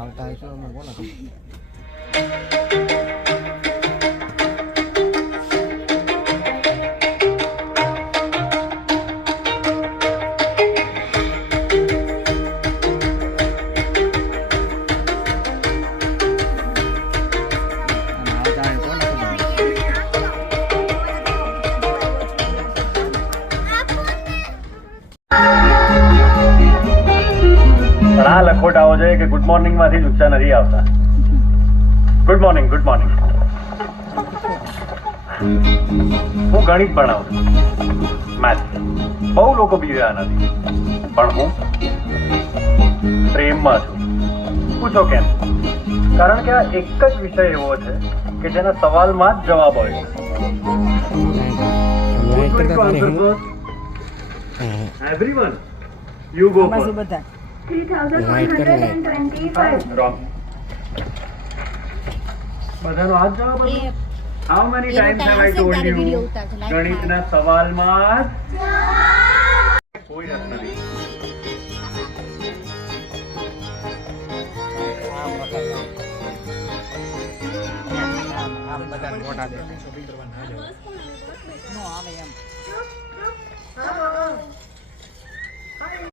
આવતા હશો અમે કોને ઘણા લખોટાઓ છે કે ગુડ મોર્નિંગ માંથી ઊંચા નથી આવતા. Good morning, good morning. હું ગણિત ભણાવું છું, મેથ્સ. બહુ લોકો બીવ્યા નથી, પણ હું પ્રેમમાં છું. પૂછો કેમ? કારણ કે આ એક જ વિષય એવો છે કે જેના સવાલમાં જ જવાબ હોય છે. Everyone, you go first. 3125. Wrong. બધાનો આ જ જવાબ હતો. How many times have I told you? ગણિતના સવાલમાં કોઈ રસ નથી. આવે એમ